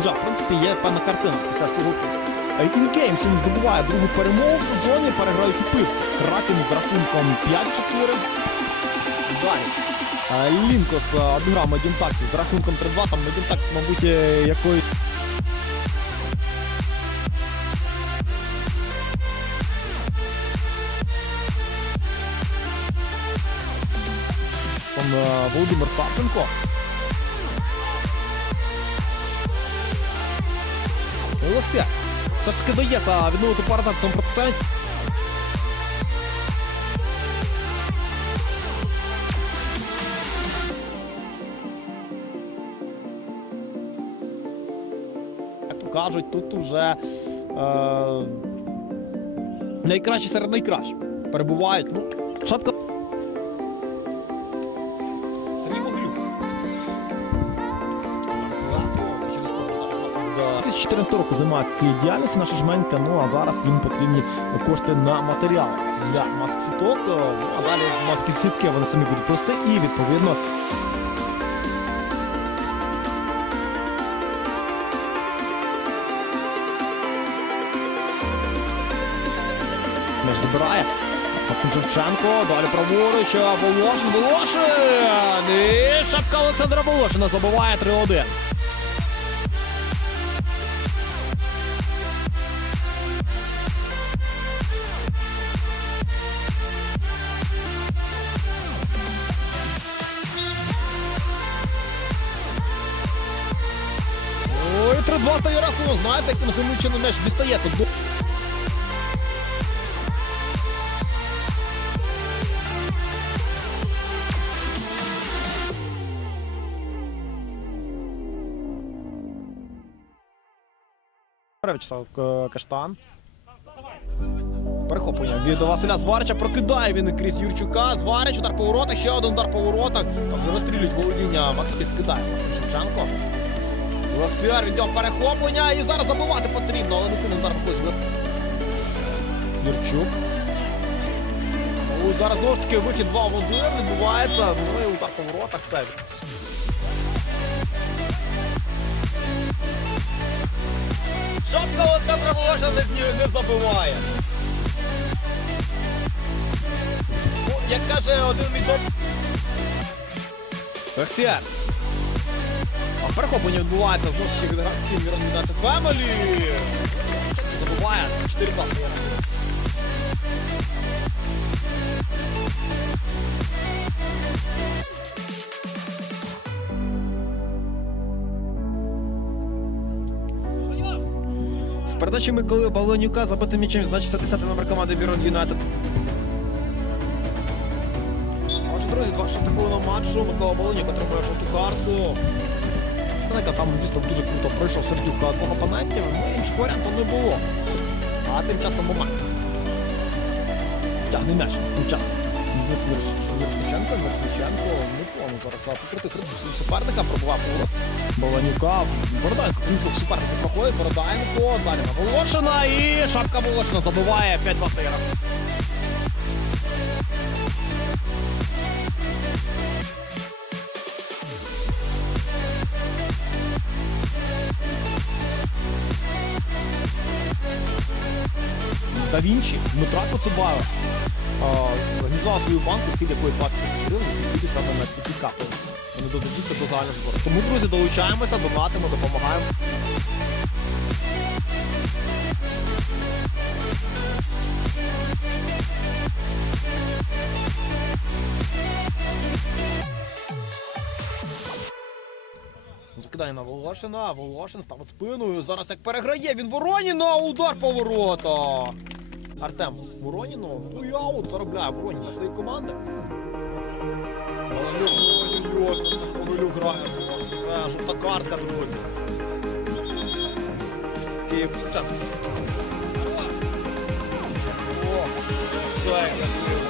Вже, в принципі, є певна картина після цього туру. Інгейм сьогодні здобуває другу перемогу в сезоні, переграють у пивці. Кракен з рахунком 5-4. Далі. Лінкос обіграв Медінтаксі з рахунком 3-2. Там Медінтаксі, мабуть, е, якої е, Володимир Савченко. І. Все ж таки дається відновити парадокс в цьому протистоянні. Як кажуть, тут уже е, найкращі серед найкращих перебувають. Ну, шатка. 2014 року займається цією діяльністю наша жменька, ну а зараз їм потрібні кошти на матеріал для маск сіток. Ну а далі маски сітки вони самі будуть прости і відповідно. Меч забирає. Максим Шевченко, далі праворуч, Волошин, Волошин! І шапка Олександра Волошина забиває 3-1. 3-2 стає рахунок. Знаєте, як Гомільчину м'яч дістається. до- Вячеслав Каштан. Перехоплення від Василя Зварича. Прокидає він крізь Юрчука. Зварич, удар по воротах, ще один удар по воротах. Там вже розстрілюють володіння. Максим відкидає. Шевченко. Лохцяр від перехоплення. І зараз забивати потрібно, але не удар виходить. Юрчук. Ой, зараз знову ж таки вихід 2 в 1 відбувається. Ну і удар по воротах. Все. Шапка Олександра Волошина не, не забиває. Ну, як каже один мій топ. Лехтіар. Перехоплення відбувається знову ж таки від гравців Міронідати Фемелі. Забуває 4 2 З передачі Миколи Балонюка забитим м'ячем значиться 10 номер команди Мірон Юнайтед. Отже, друзі, 26 хвилина матчу. Микола Балонюк отримує жовту картку. Знаєте, там дійсно дуже круто пройшов Сердюк двох опонентів, ну інших варіантів не було. А тим часом момент. Тягне м'яч тим часом. Денис Міршиченко, Міршиченко, не помню зараз покрити критику суперника, пробував Баланюка. Бородайко, круто суперника проходить, Бородайко, далі на Волошина і шапка Волошина забиває 5-2 стає рахунок. Да Вінчі, Дмитра Коцубаєва організував свою банку, ціль якої 20 гривень, і саме на пікапи. Вони додадуться до загального збору. Тому, друзі, долучаємося, донатимо, допомагаємо. Закидання на Волошина, Волошин ставить спиною. Зараз як переграє, він Вороніна, удар по воротах. Вороніну. Ну я от заробляю Воронін для своєї команди. Ой-ой-ой, ой-ой-ой, Ковалюк грає. Це жовта картка, друзі. Київ все, красиво.